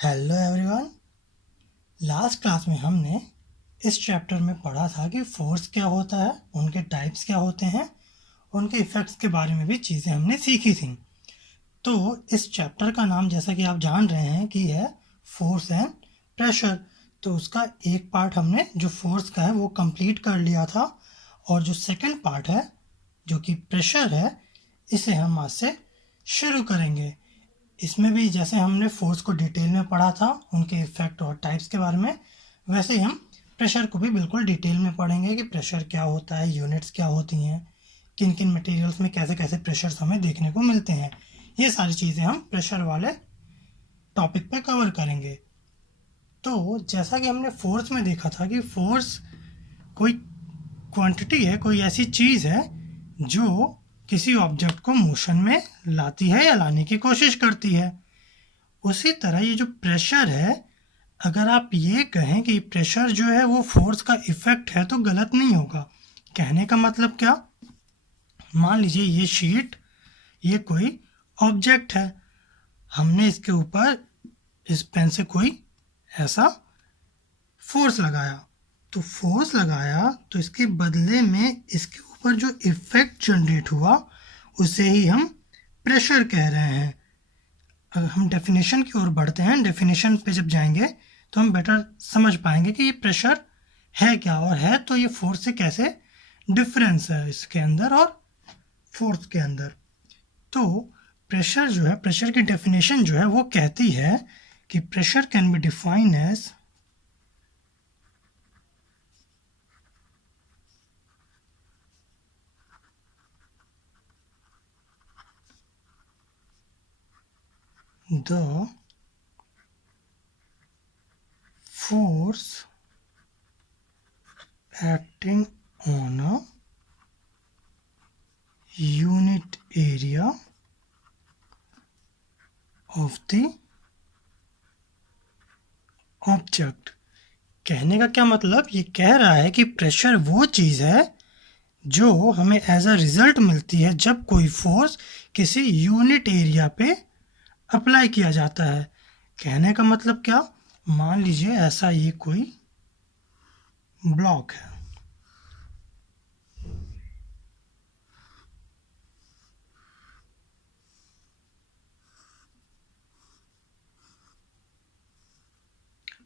Hello everyone. Last class में हमने इस चैप्टर में पढ़ा था कि फोर्स क्या होता है, उनके टाइप्स क्या होते हैं, उनके इफ़ेक्ट्स के बारे में भी चीज़ें हमने सीखी थी। तो इस चैप्टर का नाम, जैसा कि आप जान रहे हैं, कि है फोर्स एंड प्रेशर। तो उसका एक पार्ट हमने जो फोर्स का है वो कंप्लीट कर लिया था, और जो सेकंड पार्ट है जो कि प्रेशर है, इसे हम आज से शुरू करेंगे। इसमें भी जैसे हमने फोर्स को डिटेल में पढ़ा था, उनके इफेक्ट और टाइप्स के बारे में, वैसे ही हम प्रेशर को भी बिल्कुल डिटेल में पढ़ेंगे कि प्रेशर क्या होता है, यूनिट्स क्या होती हैं, किन किन मटेरियल्स में कैसे कैसे प्रेशर्स हमें देखने को मिलते हैं। ये सारी चीज़ें हम प्रेशर वाले टॉपिक पे कवर करेंगे। तो जैसा कि हमने फोर्स में देखा था कि फोर्स कोई क्वांटिटी है, कोई ऐसी चीज़ है जो किसी ऑब्जेक्ट को मोशन में लाती है या लाने की कोशिश करती है। उसी तरह ये जो प्रेशर है, अगर आप ये कहें कि प्रेशर जो है वो फोर्स का इफेक्ट है तो गलत नहीं होगा। कहने का मतलब क्या, मान लीजिए ये शीट, ये कोई ऑब्जेक्ट है, हमने इसके ऊपर इस पेन से कोई ऐसा फोर्स लगाया, तो फोर्स लगाया तो इसके बदले में इसके ऊपर जो इफेक्ट जनरेट हुआ उसे ही हम प्रेशर कह रहे हैं। अगर हम डेफिनेशन की ओर बढ़ते हैं, डेफिनेशन पे जब जाएंगे तो हम बेटर समझ पाएंगे कि ये प्रेशर है क्या, और है तो ये फोर्स से कैसे डिफरेंस है इसके अंदर और फोर्स के अंदर। तो प्रेशर जो है, प्रेशर की डेफिनेशन जो है वो कहती है कि pressure can be defined as the force acting on a unit area of the object। कहने का क्या मतलब, ये कह रहा है कि प्रेशर वो चीज़ है जो हमें एज अ रिजल्ट मिलती है जब कोई फोर्स किसी यूनिट एरिया पे अप्लाई किया जाता है। कहने का मतलब क्या, मान लीजिए ऐसा ये कोई ब्लॉक है,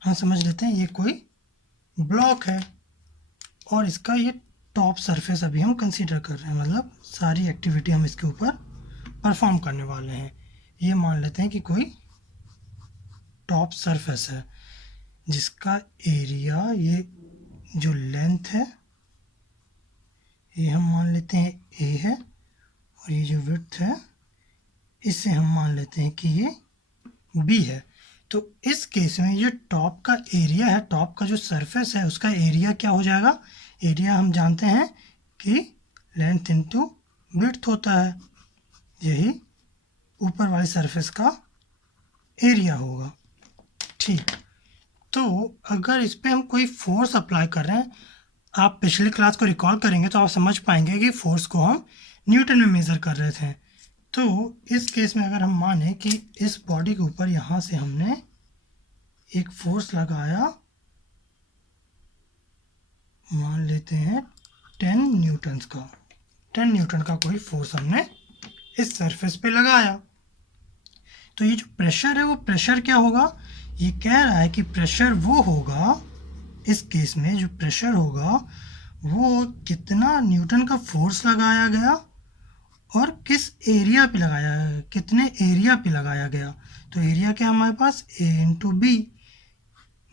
हम समझ लेते हैं ये कोई ब्लॉक है और इसका ये टॉप सरफेस अभी हम कंसीडर कर रहे हैं, मतलब सारी एक्टिविटी हम इसके ऊपर परफॉर्म करने वाले हैं। ये मान लेते हैं कि कोई टॉप सरफेस है जिसका एरिया, ये जो लेंथ है ये हम मान लेते हैं ए है, और ये जो विड्थ है इसे हम मान लेते हैं कि ये बी है। तो इस केस में ये टॉप का एरिया है, टॉप का जो सरफेस है उसका एरिया क्या हो जाएगा, एरिया हम जानते हैं कि लेंथ इनटू विड्थ होता है, यही ऊपर वाली सरफेस का एरिया होगा। ठीक, तो अगर इस पर हम कोई फोर्स अप्लाई कर रहे हैं, आप पिछली क्लास को रिकॉल करेंगे तो आप समझ पाएंगे कि फोर्स को हम न्यूटन में मेज़र कर रहे थे। तो इस केस में अगर हम माने कि इस बॉडी के ऊपर यहाँ से हमने एक फोर्स लगाया, मान लेते हैं 10 न्यूटन्स का, 10 न्यूटन का कोई फोर्स हमने इस सरफेस पे लगाया, तो ये जो प्रेशर है वो प्रेशर क्या होगा, ये कह रहा है कि प्रेशर वो होगा, इस केस में जो प्रेशर होगा वो कितना न्यूटन का फोर्स लगाया गया और किस एरिया पे लगाया गया, कितने एरिया पे लगाया गया। तो एरिया क्या हमारे पास, ए इंटू बी।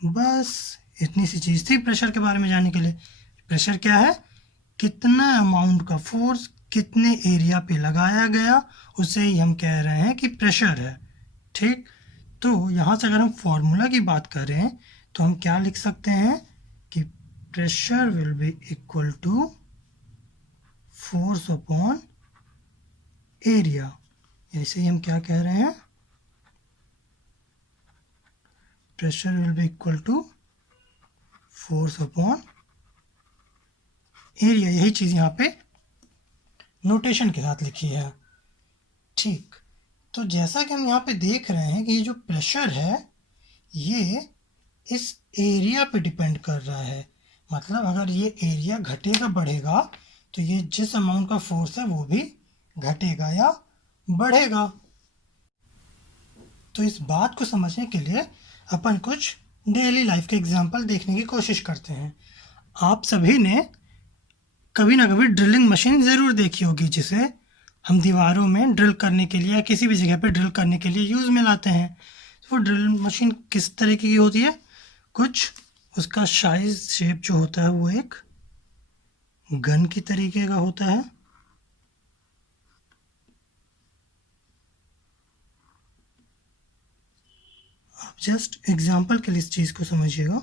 बस इतनी सी चीज़ थी प्रेशर के बारे में जानने के लिए। प्रेशर क्या है, कितना अमाउंट का फोर्स कितने एरिया पे लगाया गया, उसे ही हम कह रहे हैं कि प्रेशर है। ठीक, तो यहाँ से अगर हम फॉर्मूला की बात करें तो हम क्या लिख सकते हैं कि pressure will be equal to force upon area. ऐसे ही हम क्या कह रहे हैं, pressure will be equal to force upon area, यही चीज़ यहाँ पे नोटेशन के साथ लिखी है। ठीक, तो जैसा कि हम यहाँ पे देख रहे हैं कि ये जो प्रेशर है ये इस एरिया पे डिपेंड कर रहा है। मतलब अगर ये एरिया घटेगा बढ़ेगा तो ये जिस अमाउंट का फोर्स है वो भी घटेगा या बढ़ेगा। तो इस बात को समझने के लिए अपन कुछ डेली लाइफ के एग्जांपल देखने की कोशिश करते हैं। आप सभी ने कभी ना कभी ड्रिलिंग मशीन ज़रूर देखी होगी, जिसे हम दीवारों में ड्रिल करने के लिए या किसी भी जगह पे ड्रिल करने के लिए यूज़ में लाते हैं। वो ड्रिल मशीन किस तरीके की होती है? कुछ उसका साइज शेप जो होता है वो एक गन की तरीके का होता है। आप जस्ट एग्जांपल के लिए इस चीज़ को समझिएगा।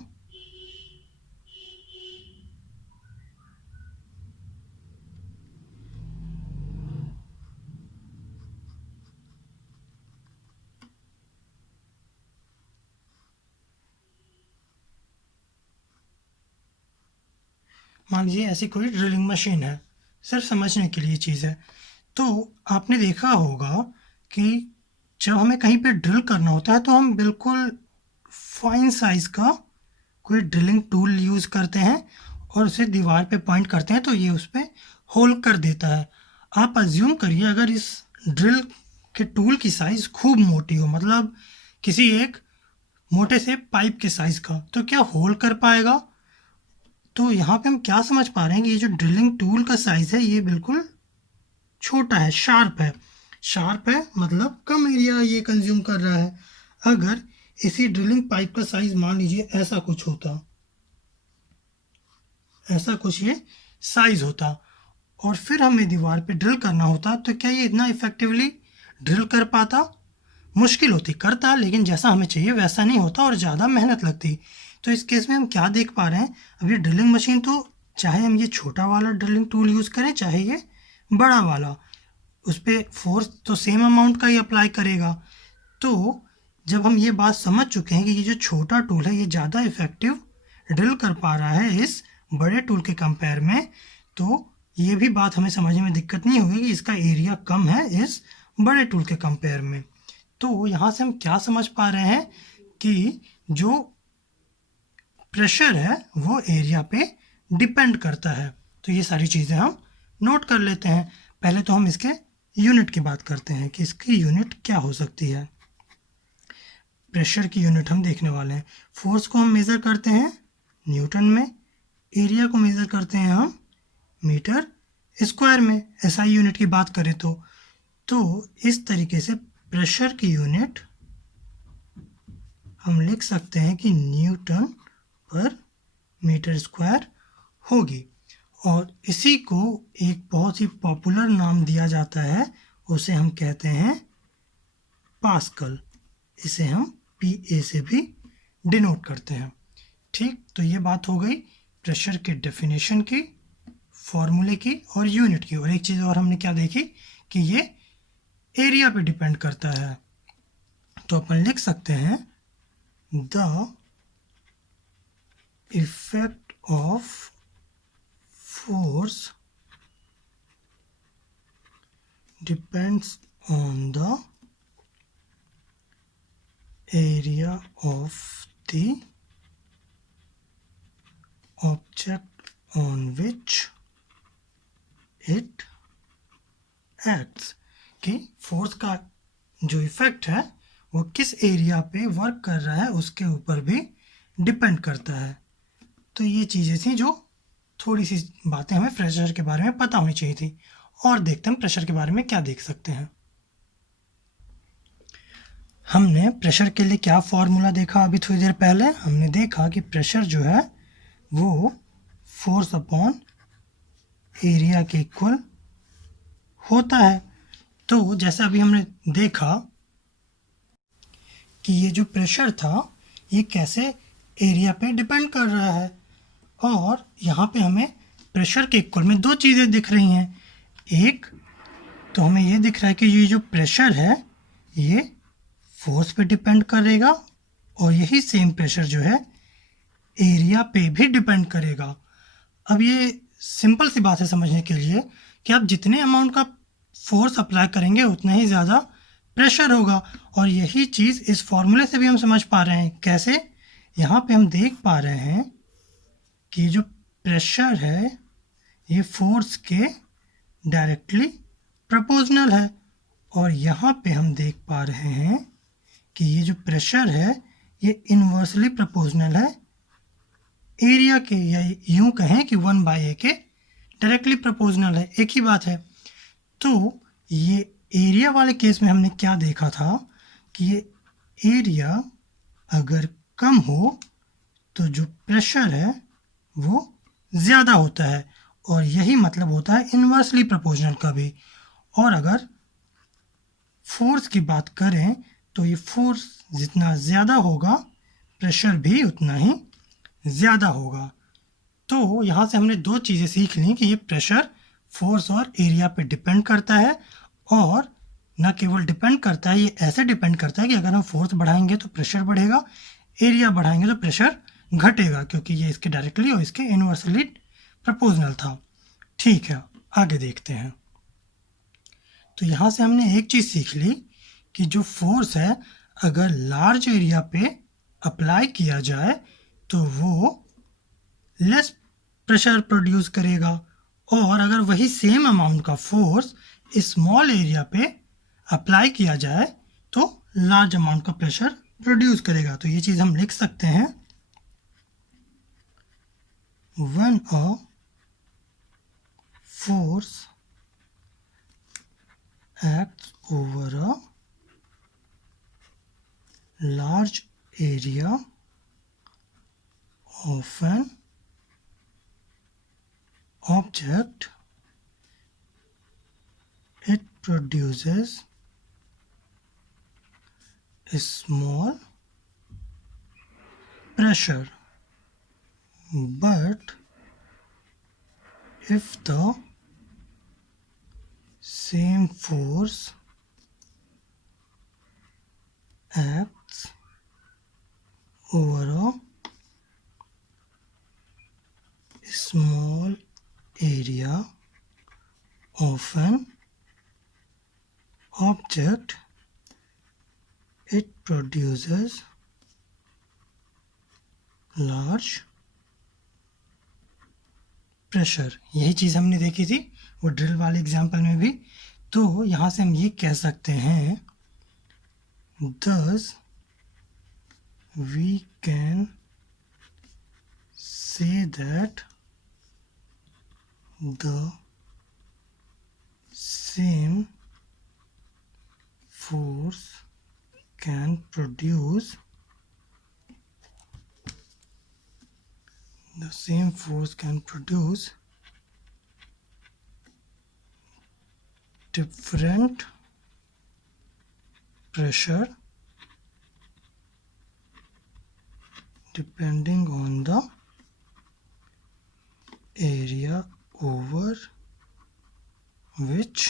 मान लीजिए ऐसी कोई ड्रिलिंग मशीन है, सिर्फ समझने के लिए चीज़ है। तो आपने देखा होगा कि जब हमें कहीं पे ड्रिल करना होता है तो हम बिल्कुल फाइन साइज़ का कोई ड्रिलिंग टूल यूज़ करते हैं और उसे दीवार पे पॉइंट करते हैं तो ये उस पर होल कर देता है। आप अज्यूम करिए अगर इस ड्रिल के टूल की साइज़ खूब मोटी हो, मतलब किसी एक मोटे से पाइप के साइज़ का, तो क्या होल कर पाएगा? तो यहाँ पे हम क्या समझ पा रहे हैं कि ये जो ड्रिलिंग टूल का साइज़ है ये बिल्कुल छोटा है, शार्प है। शार्प है मतलब कम एरिया ये कंज्यूम कर रहा है। अगर इसी ड्रिलिंग पाइप का साइज़ मान लीजिए ऐसा कुछ होता, ऐसा कुछ ये साइज़ होता, और फिर हमें दीवार पे ड्रिल करना होता, तो क्या ये इतना इफेक्टिवली ड्रिल कर पाता? मुश्किल होती, करता लेकिन जैसा हमें चाहिए वैसा नहीं होता और ज़्यादा मेहनत लगती। तो इस केस में हम क्या देख पा रहे हैं, अब ये ड्रिलिंग मशीन तो चाहे हम ये छोटा वाला ड्रिलिंग टूल यूज़ करें चाहे ये बड़ा वाला, उस पर फोर्स तो सेम अमाउंट का ही अप्लाई करेगा। तो जब हम ये बात समझ चुके हैं कि ये जो छोटा टूल है ये ज़्यादा इफेक्टिव ड्रिल कर पा रहा है इस बड़े टूल के कंपेयर में, तो ये भी बात हमें समझने में दिक्कत नहीं होगी कि इसका एरिया कम है इस बड़े टूल के कंपेयर में। तो यहाँ से हम क्या समझ पा रहे हैं कि जो प्रेशर है वो एरिया पे डिपेंड करता है। तो ये सारी चीज़ें हम नोट कर लेते हैं। पहले तो हम इसके यूनिट की बात करते हैं कि इसकी यूनिट क्या हो सकती है। प्रेशर की यूनिट हम देखने वाले हैं। फोर्स को हम मेज़र करते हैं न्यूटन में, एरिया को मेज़र करते हैं हम मीटर स्क्वायर में, एसआई यूनिट की बात करें तो इस तरीके से प्रेशर की यूनिट हम लिख सकते हैं कि न्यूटन पर मीटर स्क्वायर होगी। और इसी को एक बहुत ही पॉपुलर नाम दिया जाता है, उसे हम कहते हैं पास्कल। इसे हम PA से भी डिनोट करते हैं। ठीक, तो ये बात हो गई प्रेशर के डेफिनेशन की, फॉर्मूले की और यूनिट की। और एक चीज़ और हमने क्या देखी कि ये एरिया पे डिपेंड करता है। तो अपन लिख सकते हैं the effect of force depends on the area of the object on which it acts. कि फोर्स का जो इफेक्ट है वो किस एरिया पे वर्क कर रहा है उसके ऊपर भी डिपेंड करता है। तो ये चीज़ें थी जो थोड़ी सी बातें हमें प्रेशर के बारे में पता होनी चाहिए थी। और देखते हैं प्रेशर के बारे में क्या देख सकते हैं। हमने प्रेशर के लिए क्या फॉर्मूला देखा अभी थोड़ी देर पहले। हमने देखा कि प्रेशर जो है वो फोर्स अपॉन एरिया के इक्वल होता है। तो जैसे अभी हमने देखा कि ये जो प्रेशर था ये कैसे एरिया पे डिपेंड कर रहा है, और यहाँ पे हमें प्रेशर के इक्वल में दो चीज़ें दिख रही हैं। एक तो हमें ये दिख रहा है कि ये जो प्रेशर है ये फोर्स पे डिपेंड करेगा, और यही सेम प्रेशर जो है एरिया पे भी डिपेंड करेगा। अब ये सिंपल सी बात है समझने के लिए कि आप जितने अमाउंट का फोर्स अप्लाई करेंगे उतना ही ज़्यादा प्रेशर होगा। और यही चीज़ इस फॉर्मूले से भी हम समझ पा रहे हैं। कैसे? यहाँ पे हम देख पा रहे हैं कि जो प्रेशर है ये फोर्स के डायरेक्टली प्रोपोर्शनल है। और यहाँ पे हम देख पा रहे हैं कि ये जो प्रेशर है ये इन्वर्सली प्रोपोर्शनल है एरिया के, या यूं कहें कि 1/a के डायरेक्टली प्रोपोर्शनल है। एक ही बात है। तो ये एरिया वाले केस में हमने क्या देखा था कि ये एरिया अगर कम हो तो जो प्रेशर है वो ज़्यादा होता है, और यही मतलब होता है इन्वर्सली प्रोपोर्शनल का भी। और अगर फोर्स की बात करें तो ये फोर्स जितना ज़्यादा होगा प्रेशर भी उतना ही ज़्यादा होगा। तो यहाँ से हमने दो चीज़ें सीख ली कि ये प्रेशर फोर्स और एरिया पे डिपेंड करता है, और न केवल डिपेंड करता है, ये ऐसे डिपेंड करता है कि अगर हम फोर्स बढ़ाएंगे तो प्रेशर बढ़ेगा, एरिया बढ़ाएंगे तो प्रेशर घटेगा, क्योंकि ये इसके डायरेक्टली और इसके इनवर्सली प्रोपोर्शनल था। ठीक है, आगे देखते हैं। तो यहाँ से हमने एक चीज़ सीख ली कि जो फोर्स है अगर लार्ज एरिया पे अप्लाई किया जाए तो वो लेस प्रेशर प्रोड्यूस करेगा, और अगर वही सेम अमाउंट का फोर्स स्मॉल एरिया पे अप्लाई किया जाए तो लार्ज अमाउंट का प्रेशर प्रोड्यूस करेगा। तो ये चीज़ हम लिख सकते हैं, when a force acts over a large area of an object, it produces a small pressure. But if the same force acts over a small area of an object, it produces large pressure। यही चीज़ हमने देखी थी वो drill वाले example में भी। तो यहाँ से हम ये कह सकते हैं, thus we can say that the same force can produce different pressure depending on the area over which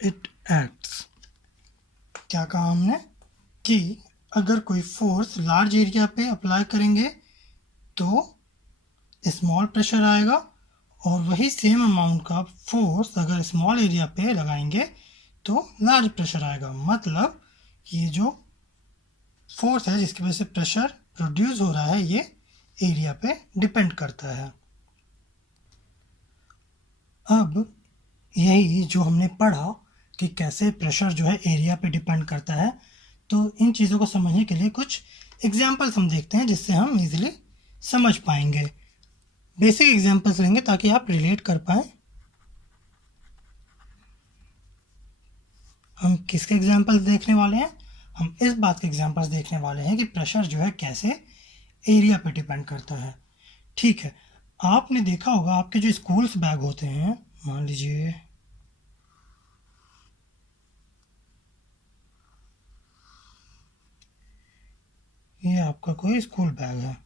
it acts। क्या कहा हमने कि अगर कोई फोर्स लार्ज एरिया पे अप्लाई करेंगे तो स्मॉल प्रेशर आएगा, और वही सेम अमाउंट का फोर्स अगर स्मॉल एरिया पे लगाएंगे तो लार्ज प्रेशर आएगा। मतलब ये जो फोर्स है जिसकी वजह से प्रेशर प्रोड्यूस हो रहा है ये एरिया पे डिपेंड करता है। अब यही जो हमने पढ़ा कि कैसे प्रेशर जो है एरिया पे डिपेंड करता है, तो इन चीज़ों को समझने के लिए कुछ एग्जांपल्स हम देखते हैं जिससे हम इजीली समझ पाएंगे। बेसिक एग्जांपल्स लेंगे ताकि आप रिलेट कर पाएँ। हम किसके एग्जांपल्स देखने वाले हैं? हम इस बात के एग्जांपल्स देखने वाले हैं कि प्रेशर जो है कैसे एरिया पे डिपेंड करता है। ठीक है, आपने देखा होगा आपके जो स्कूल्स बैग होते हैं, मान लीजिए ये आपका कोई स्कूल बैग है,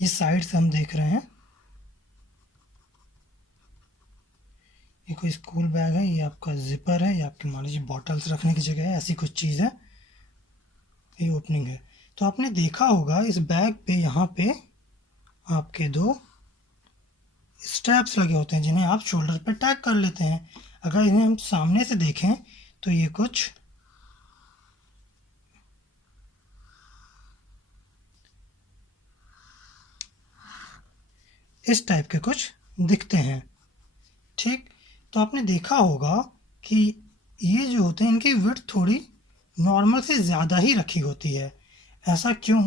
इस साइड से हम देख रहे हैं ये कोई स्कूल बैग है, ये आपका जिपर है, ये आपकी मान लीजिए बॉटल्स रखने की जगह है, ऐसी कुछ चीज़ है, ये ओपनिंग है। तो आपने देखा होगा इस बैग पे यहाँ पे आपके दो स्ट्रैप्स लगे होते हैं जिन्हें आप शोल्डर पे टैग कर लेते हैं। अगर इन्हें हम सामने से देखें तो ये कुछ इस टाइप के कुछ दिखते हैं, ठीक। तो आपने देखा होगा कि ये जो होते हैं इनकी विड्थ थोड़ी नॉर्मल से ज़्यादा ही रखी होती है। ऐसा क्यों?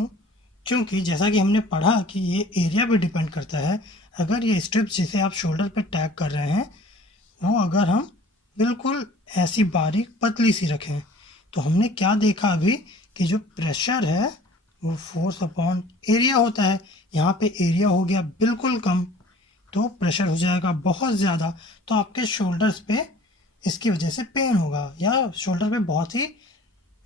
क्योंकि जैसा कि हमने पढ़ा कि ये एरिया पे डिपेंड करता है। अगर ये स्ट्रिप्स जिसे आप शोल्डर पे टैग कर रहे हैं वो अगर हम बिल्कुल ऐसी बारीक पतली सी रखें तो हमने क्या देखा अभी कि जो प्रेशर है वो फोर्स अपॉन एरिया होता है। यहाँ पे एरिया हो गया बिल्कुल कम तो प्रेशर हो जाएगा बहुत ज़्यादा, तो आपके शोल्डर्स पे इसकी वजह से पेन होगा या शोल्डर पे बहुत ही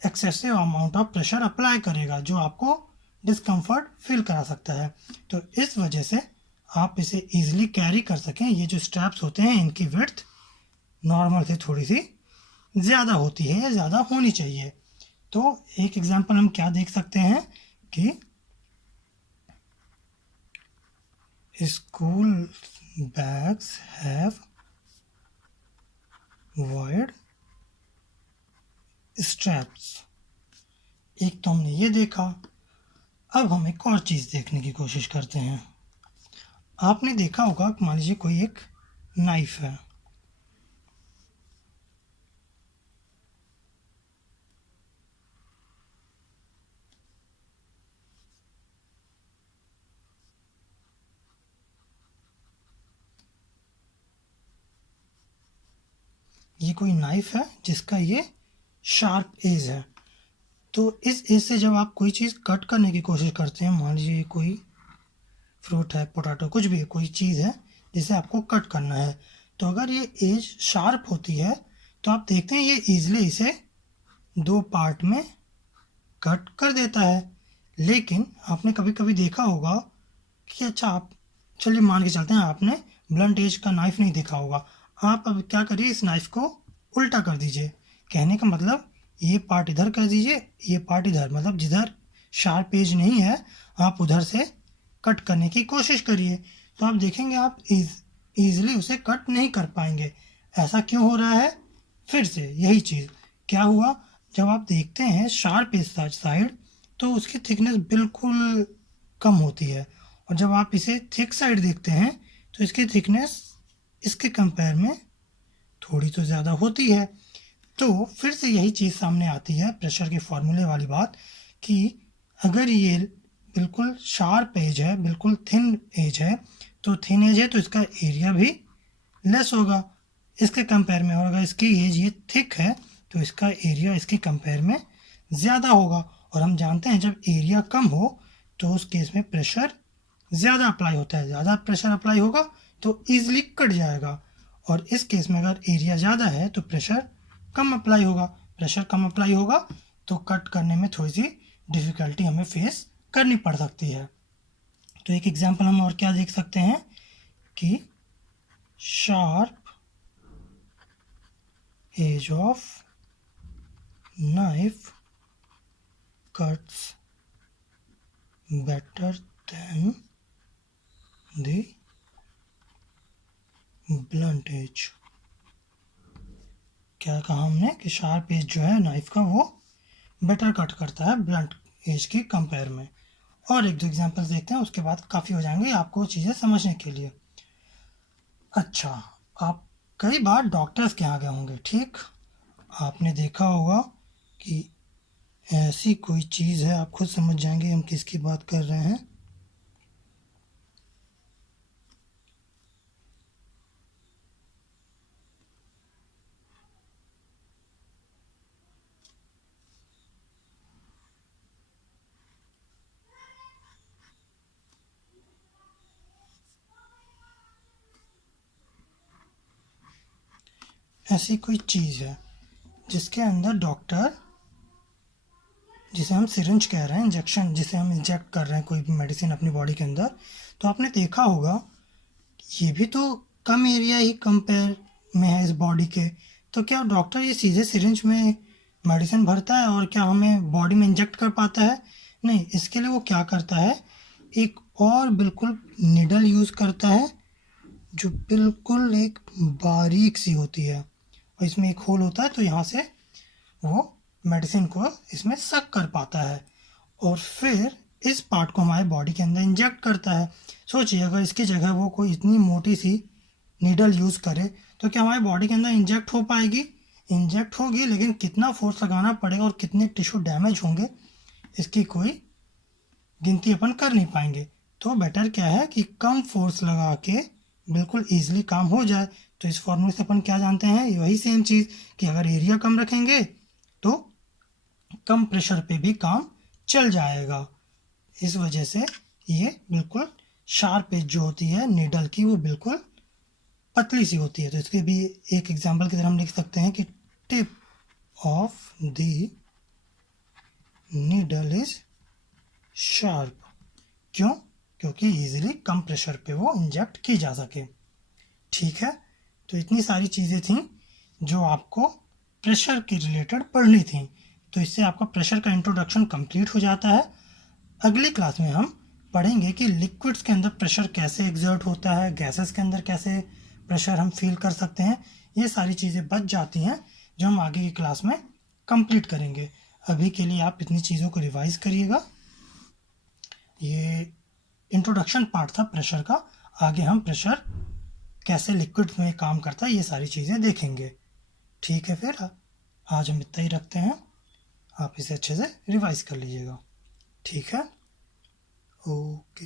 excessive amount of pressure apply करेगा जो आपको डिस्कम्फर्ट फील करा सकता है। तो इस वजह से आप इसे ईजिली कैरी कर सकें, ये जो स्ट्रैप्स होते हैं इनकी विड्थ नॉर्मल से थोड़ी सी ज़्यादा होती है या ज़्यादा होनी चाहिए। तो एक एग्जांपल हम क्या देख सकते हैं कि school bags have wide straps. एक तो हमने ये देखा, अब हम एक और चीज़ देखने की कोशिश करते हैं। आपने देखा होगा मान लीजिए कोई एक नाइफ है, ये कोई नाइफ है जिसका ये शार्प एज है। तो इस एज से जब आप कोई चीज़ कट करने की कोशिश करते हैं, मान लीजिए कोई फ्रूट है, पोटैटो, कुछ भी कोई चीज़ है जिसे आपको कट करना है, तो अगर ये एज शार्प होती है तो आप देखते हैं ये ईजिली इसे दो पार्ट में कट कर देता है। लेकिन आपने कभी कभी देखा होगा कि अच्छा आप चलिए मान के चलते हैं आपने ब्लंट एज का नाइफ नहीं देखा होगा, आप अब क्या करिए इस नाइफ को उल्टा कर दीजिए। कहने का मतलब ये पार्ट इधर कर दीजिए, ये पार्ट इधर, मतलब जिधर शार्प एज नहीं है आप उधर से कट करने की कोशिश करिए, तो आप देखेंगे आप ईजिली उसे कट नहीं कर पाएंगे। ऐसा क्यों हो रहा है? फिर से यही चीज़ क्या हुआ, जब आप देखते हैं शार्प एज साइड तो उसकी थिकनेस बिल्कुल कम होती है, और जब आप इसे थिक साइड देखते हैं तो इसकी थिकनेस इसके कंपेयर में थोड़ी तो ज़्यादा होती है। तो फिर से यही चीज़ सामने आती है प्रेशर के फॉर्मूले वाली बात कि अगर ये बिल्कुल शार्प एज है, बिल्कुल थिन एज है, तो थिन एज है तो इसका एरिया भी लेस होगा इसके कंपेयर में, और अगर इसकी एज ये थिक है तो इसका एरिया इसके कंपेयर में ज़्यादा होगा। और हम जानते हैं जब एरिया कम हो तो उस केस में प्रेशर ज़्यादा अप्लाई होता है, ज़्यादा प्रेशर अप्लाई होगा तो ईजिली कट जाएगा, और इस केस में अगर एरिया ज़्यादा है तो प्रेशर कम अप्लाई होगा, प्रेशर कम अप्लाई होगा तो कट करने में थोड़ी सी डिफ़िकल्टी हमें फेस करनी पड़ सकती है। तो एक एग्जांपल हम और क्या देख सकते हैं कि sharp edge of knife cuts better than the blunt edge. क्या कहा हमने कि शार्प एज जो है नाइफ का वो बेटर कट करता है ब्लंट एज की कंपेयर में। और एक दो एग्जांपल्स देखते हैं उसके बाद काफ़ी हो जाएंगे आपको चीज़ें समझने के लिए। अच्छा, आप कई बार डॉक्टर्स के यहाँ गए होंगे, ठीक। आपने देखा होगा कि ऐसी कोई चीज़ है, आप खुद समझ जाएंगे हम किसकी बात कर रहे हैं। ऐसी कोई चीज़ है जिसके अंदर डॉक्टर, जिसे हम सिरिंज कह रहे हैं, इंजेक्शन जिसे हम इंजेक्ट कर रहे हैं कोई भी मेडिसिन अपनी बॉडी के अंदर, तो आपने देखा होगा ये भी तो कम एरिया ही कंपेयर में है इस बॉडी के, तो क्या डॉक्टर ये सीधे सिरिंज में मेडिसिन भरता है और क्या हमें बॉडी में इंजेक्ट कर पाता है? नहीं, इसके लिए वो क्या करता है, एक और बिल्कुल निडल यूज़ करता है जो बिल्कुल एक बारीक सी होती है। और इसमें एक होल होता है, तो यहाँ से वो मेडिसिन को इसमें सक कर पाता है और फिर इस पार्ट को हमारे बॉडी के अंदर इंजेक्ट करता है। सोचिए अगर इसकी जगह वो कोई इतनी मोटी सी नीडल यूज़ करे तो क्या हमारे बॉडी के अंदर इंजेक्ट हो पाएगी? इंजेक्ट होगी, लेकिन कितना फोर्स लगाना पड़ेगा और कितने टिश्यू डैमेज होंगे इसकी कोई गिनती अपन कर नहीं पाएंगे। तो बेटर क्या है कि कम फोर्स लगा के बिल्कुल ईजिली काम हो जाए। तो इस फॉर्मूले से अपन क्या जानते हैं, वही सेम चीज़ कि अगर एरिया कम रखेंगे तो कम प्रेशर पे भी काम चल जाएगा। इस वजह से ये बिल्कुल शार्प एज जो होती है नीडल की वो बिल्कुल पतली सी होती है। तो इसके भी एक एग्जांपल की तरह हम लिख सकते हैं कि tip of the needle is sharp. क्यों? क्योंकि इजीली कम प्रेशर पे वो इंजेक्ट की जा सके। ठीक है, तो इतनी सारी चीज़ें थी जो आपको प्रेशर के रिलेटेड पढ़नी थी। तो इससे आपका प्रेशर का इंट्रोडक्शन कंप्लीट हो जाता है। अगली क्लास में हम पढ़ेंगे कि लिक्विड्स के अंदर प्रेशर कैसे एग्जर्ट होता है, गैसेस के अंदर कैसे प्रेशर हम फील कर सकते हैं। ये सारी चीज़ें बच जाती हैं जो हम आगे की क्लास में कंप्लीट करेंगे। अभी के लिए आप इतनी चीज़ों को रिवाइज करिएगा। ये इंट्रोडक्शन पार्ट था प्रेशर का। आगे हम प्रेशर कैसे लिक्विड में काम करता है ये सारी चीज़ें देखेंगे। ठीक है, फिर आज हम इतना ही रखते हैं। आप इसे अच्छे से रिवाइज कर लीजिएगा। ठीक है, ओके।